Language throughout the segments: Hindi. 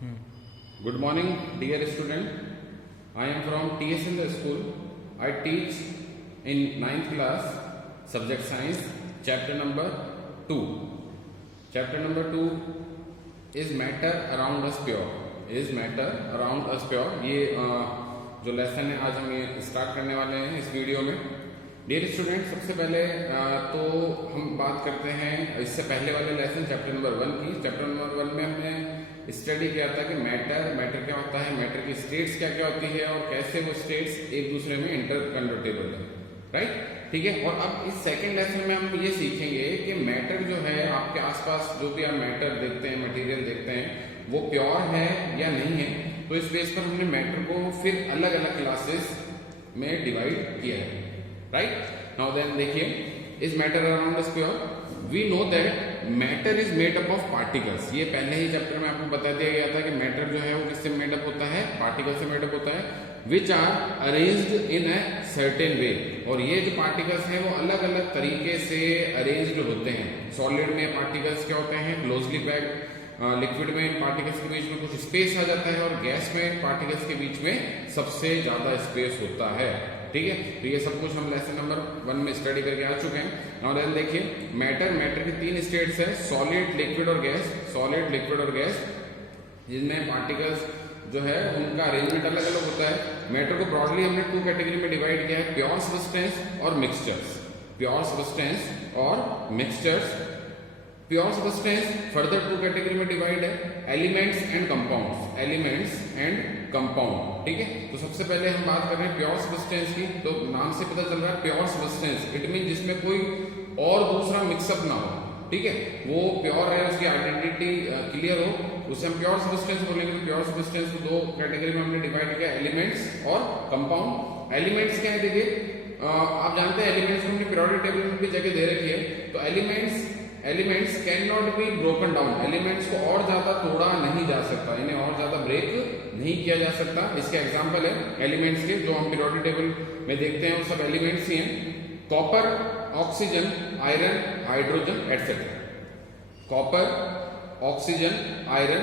Good morning, dear student. I am from TSN school. I teach in 9th class, subject science, chapter number 2. Chapter number 2 is matter around us pure. Is matter around us pure. ये जो लेसन है आज हम ये स्टार्ट करने वाले हैं इस वीडियो में. डियर स्टूडेंट, सबसे पहले तो हम बात करते हैं इससे पहले वाले लेसन चैप्टर नंबर 1 की. चैप्टर नंबर 1 में हमने स्टडी किया था कि मैटर क्या होता है, मैटर की स्टेट्स क्या क्या होती है और कैसे वो स्टेट्स एक दूसरे में इंटरकन्वर्टेबल है. राइट, ठीक है. और अब इस सेकंड लेसन में हम ये सीखेंगे कि मैटर जो है आपके आसपास जो भी आप मैटर देखते हैं, मटेरियल देखते हैं, वो प्योर है या नहीं है. तो इस बेस पर हमने मैटर को फिर अलग अलग क्लासेस में डिवाइड किया है. राइट, नाउ देन देखिए, is matter around us pure. We know that matter is made up of particles. ये पहले ही चैप्टर में आपको बता दिया गया था कि मैटर जो है वो किससे मेड अप होता है, पार्टिकल से मेड अप होता है, which are arranged in a certain way. और ये जो पार्टिकल्स हैं वो अलग अलग तरीके से अरेंज्ड होते हैं. सॉलिड में पार्टिकल्स क्या होते हैं, क्लोजली पैक्ड. लिक्विड में पार्टिकल्स के बीच में कुछ स्पेस आ जाता है और गैस में पार्टिकल्स के बीच में सबसे ज्यादा स्पेस होता है. ठीक है, तो ये सब कुछ हम लेसन नंबर 1 में स्टडी करके आ चुके हैं. नाउ देन देखिए, मैटर की 3 स्टेट्स है, सॉलिड, लिक्विड और गैस. सॉलिड, लिक्विड और गैस, जिनमें पार्टिकल्स जो है उनका अरेंजमेंट अलग अलग होता है. मैटर को ब्रॉडली हमने 2 कैटेगरी में डिवाइड किया है, प्योर सब्सटेंस और मिक्सचर्स. प्योर सब्सटेंस और mixtures. Pure substance further 2 category में डिवाइड है, elements and compounds. Elements and compound. ठीक है, तो सबसे पहले हम बात कर रहे हैं प्योर सब्सटेंस की. तो नाम से पता चल रहा है प्योर सब्सटेंस, इट मीन जिसमें कोई और दूसरा मिक्सअप ना हो. ठीक है, वो प्योर है, उसकी आइडेंटिटी क्लियर हो, उसे हम प्योर सब्सटेंस बोलेंगे. तो प्योर सब्सटेंस को 2 कैटेगरी में हमने डिवाइड किया, एलिमेंट्स और कंपाउंड. एलिमेंट्स क्या है, देखिए आप जानते हैं एलिमेंट्स को हमने पीरियोडिक टेबल में भी जगह दे रखी है. तो elements can not be broken down. Elements को और ज्यादा तोड़ा नहीं जा सकता, इन्हें और ज्यादा ब्रेक नहीं किया जा सकता. इसके एग्जांपल है एलिमेंट्स के जो हम पीरियोडिक टेबल में देखते हैं, वो सब एलिमेंट्स ही हैं. Copper, oxygen, iron, hydrogen etcetera. Copper, oxygen, iron,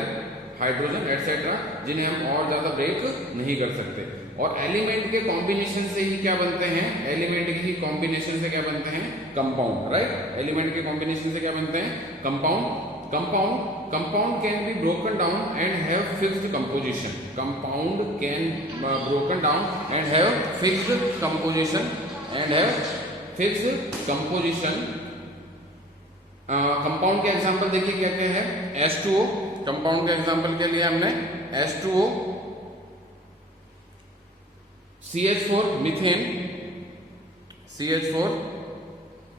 hydrogen etcetera, जिन्हें हम और ज्यादा ब्रेक नहीं कर सकते. और एलिमेंट के कॉम्बिनेशन से ही क्या बनते हैं, एलिमेंट की कॉम्बिनेशन से क्या बनते हैं, कंपाउंड. राइट, एलिमेंट के कॉम्बिनेशन से क्या बनते हैं, compound. Compound can be broken down and have fixed composition. Compound can broken down and have fixed composition compound के एग्जांपल देखिए क्या क्या है. H2O, कंपाउंड के एग्जांपल के लिए हमने H2O, CH4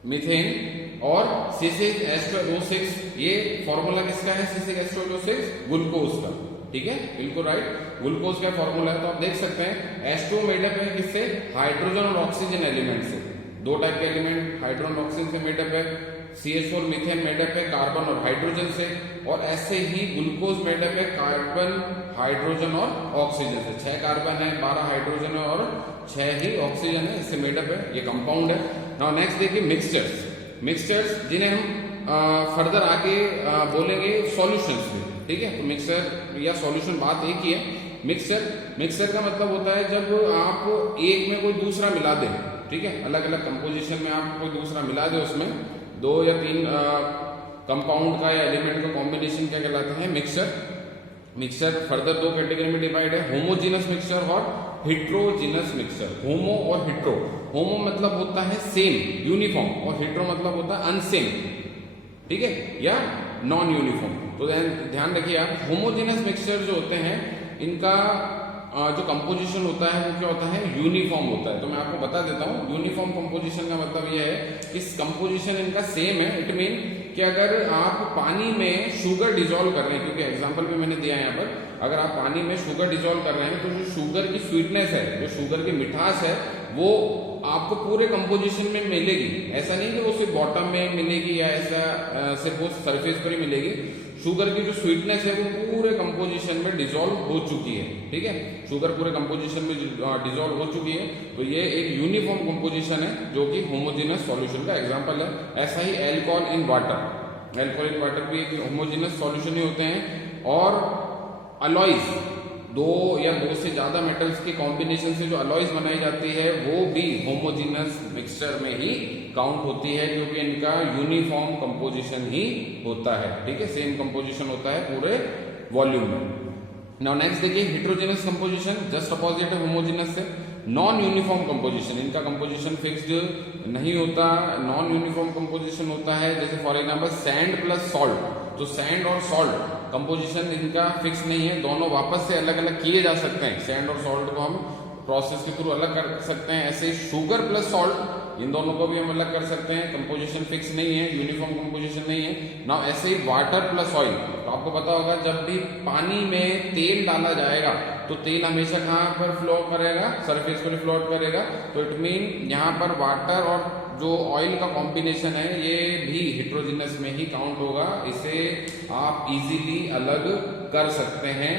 मीथेन और C6H12O6. ये फॉर्मूला किसका है, C6H12O6, ग्लूकोज का. ठीक है, बिल्कुल राइट, ग्लूकोज का फॉर्मूला है. तो आप देख सकते हैं H2O मेडअप है किससे, हाइड्रोजन और ऑक्सीजन एलिमेंट से. 2 टाइप के एलिमेंट हाइड्रोजन और ऑक्सीजन से मेडअप है. CH4 मीथेन मेडअप है कार्बन और हाइड्रोजन से. और ऐसे ही ग्लूकोज मेडअप है कार्बन, हाइड्रोजन और ऑक्सीजन से. 6 कार्बन है, 12 हाइड्रोजन है और 6 ही ऑक्सीजन है, इससे मेडअप है. ये कंपाउंड है. नाउ नेक्स्ट देखिए मिक्सचर्स, जिन्हें हम फर्दर आगे बोलेंगे सॉल्यूशंस में. ठीक है, तो मिक्सचर या सॉल्यूशन बात एक ही है. मिक्सचर का मतलब होता है जब आप एक में कोई दूसरा मिला दें. ठीक है, अलग अलग कंपोजिशन में आप कोई दूसरा मिला दे, उसमें 2 या 3 कंपाउंड का या एलिमेंट का कॉम्बिनेशन क्या कहलाता है, मिक्सचर. फर्दर 2 कैटेगरी में डिवाइड है, होमोजीनस मिक्सचर और हिट्रोजीनस मिक्सचर. होमो और हिट्रो. होमो मतलब होता है सेम, यूनिफॉर्म, और हिट्रो मतलब होता है अनसेम. ठीक है, या नॉन यूनिफॉर्म. तो ध्यान रखिए आप, होमोजीनस मिक्सचर जो होते हैं इनका जो कंपोजिशन होता है वो क्या होता है, यूनिफॉर्म होता है. तो मैं आपको बता देता हूँ, यूनिफॉर्म कंपोजिशन का मतलब ये है कि कंपोजिशन इनका सेम है. इट मीन कि अगर आप पानी में शुगर डिजोल्व कर रहे हैं, क्योंकि एग्जांपल भी मैंने दिया है यहाँ पर, अगर आप पानी में शुगर डिजोल्व कर रहे हैं तो जो शुगर की स्वीटनेस है, जो शुगर की मिठास है, वो आपको पूरे कंपोजिशन में मिलेगी. ऐसा नहीं कि वो सिर्फ बॉटम में मिलेगी या ऐसा सिर्फ वो सरफेस पर ही मिलेगी. शुगर की जो स्वीटनेस है वो पूरे कंपोजिशन में डिसॉल्व हो चुकी है। ठीक है, शुगर पूरे कंपोजिशन में डिसॉल्व हो चुकी है, तो ये एक यूनिफॉर्म कंपोजिशन है जो कि होमोजेनस सॉल्यूशन का एग्जांपल है। ऐसा ही alcohol in water, alcohol in water भी एक होमोजेनस सॉल्यूशन ही होते हैं। और अलॉयज, दो या दो से ज्यादा मेटल्स के कॉम्बिनेशन से जो अलॉयज बनाई जाती है वो भी होमोजीनस मिक्सचर में ही काउंट होती है, क्योंकि इनका यूनिफॉर्म कंपोजिशन ही होता है, ठीक है, सेम कंपोजिशन होता है पूरे वॉल्यूम में। नाउ नेक्स्ट देखिए हेटेरोजेनस कंपोजिशन, जस्ट अपोजिट है होमोजेनस से। नॉन यूनिफॉर्म कंपोजिशन, इनका कंपोजिशन फिक्स्ड नहीं होता, नॉन यूनिफॉर्म कंपोजिशन होता है। जैसे for example sand plus salt, तो सैंड और सॉल्ट कंपोजिशन इनका फिक्स नहीं है, दोनों वापस से अलग अलग किए जा सकते हैं। सैंड और सॉल्ट को हम प्रोसेस के थ्रू अलग कर सकते हैं। ऐसे शुगर प्लस सॉल्ट, इन दोनों को भी हम अलग कर सकते हैं, कंपोजिशन फिक्स नहीं है, यूनिफॉर्म कंपोजिशन नहीं है। नाउ ऐसे ही वाटर प्लस ऑयल, तो आपको पता होगा जब भी पानी में तेल डाला जाएगा तो तेल हमेशा कहाँ पर फ्लो करेगा, सरफेस पर फ्लोट करेगा, तो इट मीन यहाँ पर वाटर और जो ऑयल का कॉम्बिनेशन है ये भी हेटेरोजेनस में ही काउंट होगा, इसे आप इजीली अलग कर सकते हैं।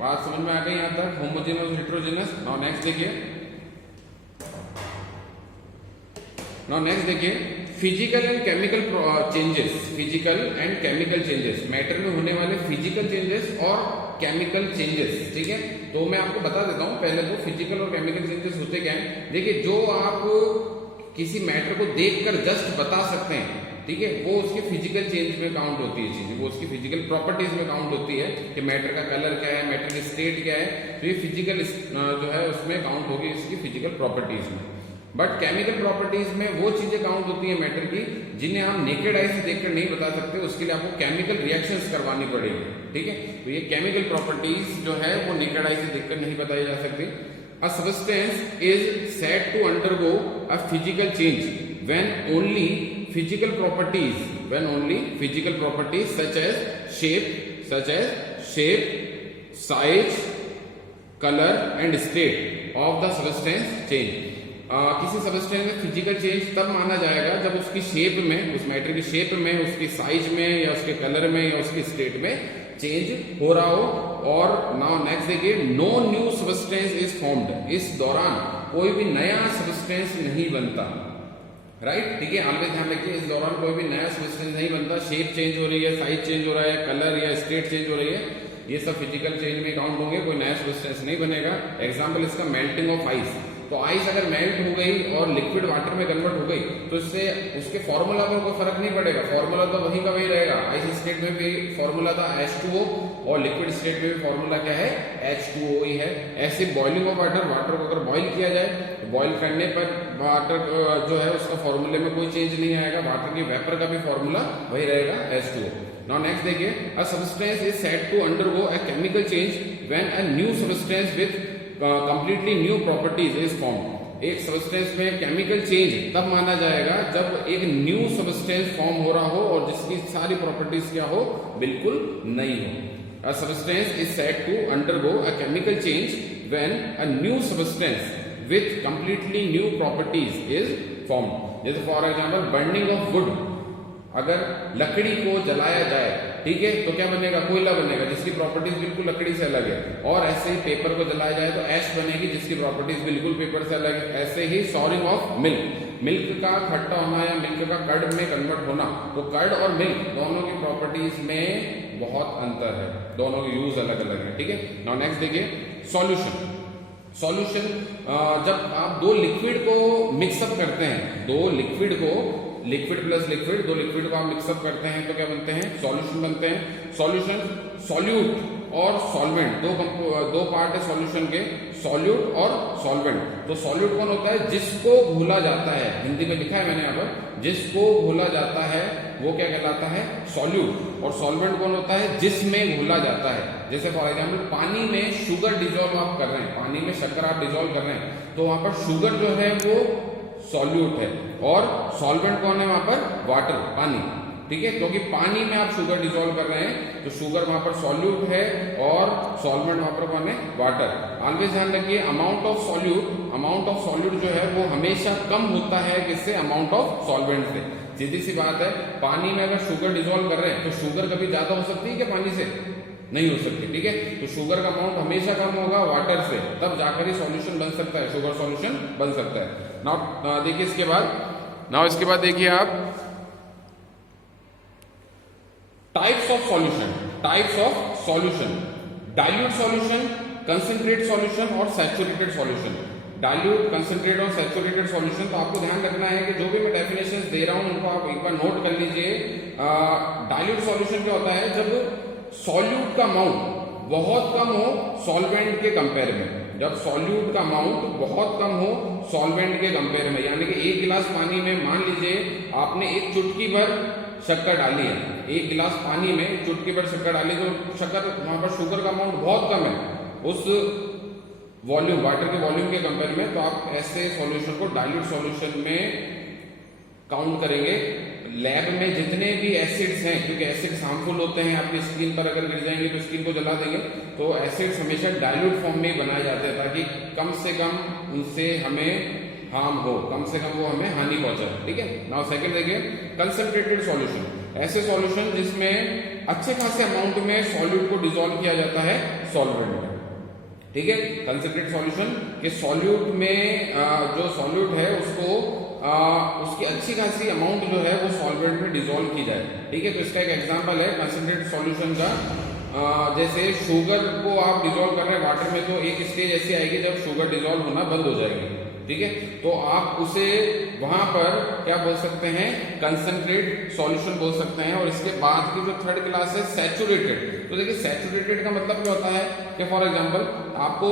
बात समझ में आ गई यहाँ तक, होमोजेनस हेटेरोजेनस। नाउ नेक्स्ट देखिए physical and chemical changes, physical and chemical changes, matter में होने वाले फिजिकल चेंजेस और केमिकल चेंजेस, ठीक है। तो मैं आपको बता देता हूं पहले तो फिजिकल और केमिकल चेंजेस होते क्या है। देखिए जो आप किसी मैटर को देखकर जस्ट बता सकते हैं, ठीक है, वो उसके फिजिकल चेंज में काउंट होती है चीजें, वो उसकी फिजिकल प्रॉपर्टीज में काउंट होती है कि मैटर का कलर क्या है, मैटर की स्टेट क्या है, तो ये फिजिकल जो है उसमें काउंट होगी इसकी फिजिकल प्रॉपर्टीज में। बट केमिकल प्रॉपर्टीज में वो चीजें काउंट होती है मैटर की जिन्हें हम नेकेड आई से देखकर नहीं बता सकते, उसके लिए आपको केमिकल रिएक्शंस करवानी पड़ेगी, ठीक है। तो ये केमिकल प्रॉपर्टीज जो है वो नेकेड आई से देखकर नहीं बताई जा सकती। A substance is said to undergo a physical change when only physical properties such as shape, size, color and state of the substance change. किसी सबस्टेंस में फिजिकल चेंज तब माना जाएगा जब उसकी शेप में, उस मैटर की शेप में, उसकी साइज में या उसके कलर में या उसकी स्टेट में चेंज हो रहा हो। और नाउ नेक्स्ट देखिए no new substance is formed, इस दौरान कोई भी नया सबस्टेंस नहीं बनता, राइट, ठीक है। आगे ध्यान रखिए इस दौरान कोई भी नया सबस्टेंस नहीं बनता, शेप चेंज हो रही है, साइज चेंज हो रहा है, कलर या स्टेट चेंज हो रही है, ये सब फिजिकल चेंज में काउंट होंगे, कोई नया सबस्टेंस नहीं बनेगा। एग्जाम्पल इसका मेल्टिंग ऑफ आइस, तो आइस अगर मेल्ट हो गई और लिक्विड वाटर में कन्वर्ट हो गई तो इससे उसके फॉर्मूला पर कोई फर्क नहीं पड़ेगा, फॉर्मूला तो वही का वही रहेगा। आइस स्टेट में भी फॉर्मूला था H2O और लिक्विड स्टेट में भी फॉर्मूला क्या है, H2O ही है। ऐसे बॉइलिंग ऑफ वाटर, वाटर को अगर बॉइल किया जाए तो बॉइल करने पर वाटर जो है उसका फॉर्मूले में कोई चेंज नहीं आएगा, वाटर की वेपर का भी फॉर्मूला वही रहेगा H2O। नाउ नेक्स्ट देखिए a substance is said to undergo a chemical change when a new substance with completely new properties is form. एक सब्सटेंस में केमिकल चेंज तब माना जाएगा जब एक न्यू सब्सटेंस फॉर्म हो रहा हो और जिसकी सारी प्रॉपर्टीज क्या हो, बिल्कुल नई हो। A substance is said to undergo a chemical change when a new substance with completely new properties is form. जैसे for example burning of wood, अगर लकड़ी को जलाया जाए, ठीक है, तो क्या बनेगा, कोयला बनेगा जिसकी प्रॉपर्टीज बिल्कुल लकड़ी से अलग है। और ऐसे ही पेपर को जलाया जाए तो ऐश बनेगी जिसकी प्रॉपर्टीज बिल्कुल पेपर से अलग है। ऐसे ही सॉरिंग ऑफ मिल्क, मिल्क का खट्टा होना या मिल्क का कर्ड में कन्वर्ट होना, तो कर्ड और मिल्क दोनों की प्रॉपर्टीज में बहुत अंतर है, दोनों के यूज अलग अलग है, ठीक है। नाउ नेक्स्ट देखिए सॉल्यूशन। सॉल्यूशन जब आप दो लिक्विड को मिक्सअप करते हैं, दो लिक्विड को, लिक्विड प्लस लिक्विड, दो लिक्विड को आप मिक्सअप करते हैं तो क्या बनते हैं, सॉल्यूशन बनते हैं। सॉल्यूशन सॉल्यूट और सॉल्वेंट, दो पार्ट है सॉल्यूशन के, सॉल्यूट और सॉल्वेंट। तो सॉल्यूट कौन होता है, जिसको घोला जाता है, हिंदी में लिखा है मैंने यहाँ पर, जिसको घोला जाता है वो क्या कहलाता है, सॉल्यूट। और सॉल्वेंट कौन होता है, जिसमें घोला जाता है। जैसे फॉर एग्जाम्पल पानी में शुगर डिजोल्व आप कर रहे हैं, पानी में शक्कर आप डिजोल्व कर रहे हैं, तो वहां पर शुगर जो है वो सॉल्यूट है और सॉल्वेंट कौन है वहां पर, वाटर, पानी, ठीक है। क्योंकि पानी में आप शुगर डिजोल्व कर रहे हैं तो शुगर वहां पर सॉल्यूट है और सॉल्वेंट वहां पर कौन है, वाटर। ऑलवेज ध्यान रखिए अमाउंट ऑफ सॉल्यूट जो है वो हमेशा कम होता है किससे, अमाउंट ऑफ सॉल्वेंट से। सीधी सी बात है, पानी में अगर शुगर डिजोल्व कर रहे हैं तो शुगर कभी ज्यादा हो सकती है क्या पानी से, नहीं हो सकती, ठीक है। तो शुगर का अमाउंट हमेशा कम होगा वाटर से, तब जाकर ही सॉल्यूशन बन सकता है, शुगर सॉल्यूशन बन सकता है। नाउ देखिए इसके बाद देखिए आप types of solution. Dilute solution, concentrate solution और सैचुरेटेड सॉल्यूशन। डाइल्यूट, कंसंट्रेट और सैचुरेटेड सॉल्यूशन, तो आपको ध्यान रखना है कि जो भी मैं डेफिनेशंस दे रहा हूं उनको आप एक बार नोट कर लीजिए। डाइल्यूट सॉल्यूशन क्या होता है, जब सॉल्यूट का अमाउंट बहुत कम हो सॉल्वेंट के कंपेयर में, जब सॉल्यूट का अमाउंट बहुत कम हो सॉल्वेंट के कंपेयर में, यानी कि एक गिलास पानी में मान लीजिए आपने एक चुटकी भर शक्कर डाली है, एक गिलास पानी में चुटकी भर शक्कर डाली, तो शक्कर वहां पर शुगर का अमाउंट बहुत कम है उस वॉल्यूम, वाटर के वॉल्यूम के कंपेयर में, तो आप ऐसे सॉल्यूशन को डाइल्यूट सॉल्यूशन में काउंट करेंगे। लैब में जितने भी एसिड्स हैं, क्योंकि एसिड्स हार्मफुल होते हैं, आपकी स्किन पर अगर गिर जाएंगे तो स्किन को जला देंगे, तो एसिड्स हमेशा डाइल्यूट फॉर्म में बनाए जाते हैं ताकि कम से कम उनसे हमें हार्म हो, कम से कम वो हमें हानि पहुंचाए। ठीक है। नाउ सेकंड देखिए, कंसंट्रेटेड सॉल्यूशन, ऐसे सॉल्यूशन जिसमें अच्छे खासे अमाउंट में सॉल्यूट को डिसॉल्व किया जाता है सॉल्वेंट में। ठीक है। कंसंट्रेटेड सॉल्यूशन के सॉल्यूट में जो सॉल्यूट है उसको उसकी अच्छी खासी अमाउंट जो है वो सॉल्वेंट में डिसॉल्व की जाए। ठीक है। तो इसका एक एग्जांपल है कंसंट्रेटेड सॉल्यूशन का, जैसे शुगर को आप डिसॉल्व कर रहे हैं वाटर में, तो एक स्टेज ऐसी आएगी जब शुगर डिसॉल्व होना बंद हो जाएगी। ठीक है। तो आप उसे वहां पर क्या बोल सकते हैं, कंसंट्रेट सॉल्यूशन बोल सकते हैं। और इसके बाद की जो थर्ड क्लास है सैचुरेटेड, तो देखिए सैचुरेटेड का मतलब क्या होता है कि फॉर एग्जांपल आपको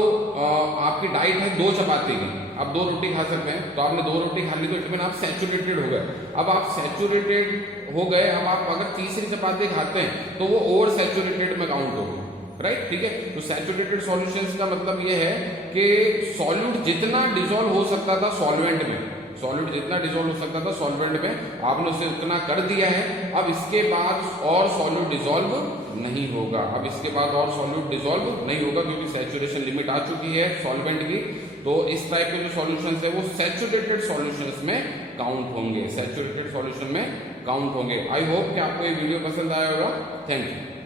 आपकी डाइट है 2 चपाती की, आप 2 रोटी खा सकते हैं, तो आपने 2 रोटी खा ली तो इट मीन आप सैचुरेटेड हो गए। अब आप सैचुरेटेड हो गए, अब आप अगर तीसरी चपाती खाते हैं तो वो ओवर सैचुरेटेड में काउंट होगी। राइट। ठीक है। तो सैचुरेटेड सॉल्यूशंस का मतलब ये है कि सॉल्यूट जितना डिसॉल्व हो सकता था सॉल्वेंट में, सॉल्यूट जितना डिसॉल्व हो सकता था सॉल्वेंट में, आपने उसे उतना कर दिया है। अब इसके बाद और सॉल्यूट डिसॉल्व नहीं होगा, अब इसके बाद और सॉल्यूट डिसॉल्व नहीं होगा क्योंकि सैचुरेशन लिमिट आ चुकी है सॉल्वेंट की। तो इस टाइप के जो सॉल्यूशंस है वो सैचुरेटेड सॉल्यूशंस में काउंट होंगे, सैचुरेटेड सॉल्यूशन में काउंट होंगे। आई होप कि आपको ये वीडियो पसंद आया होगा। Thank you.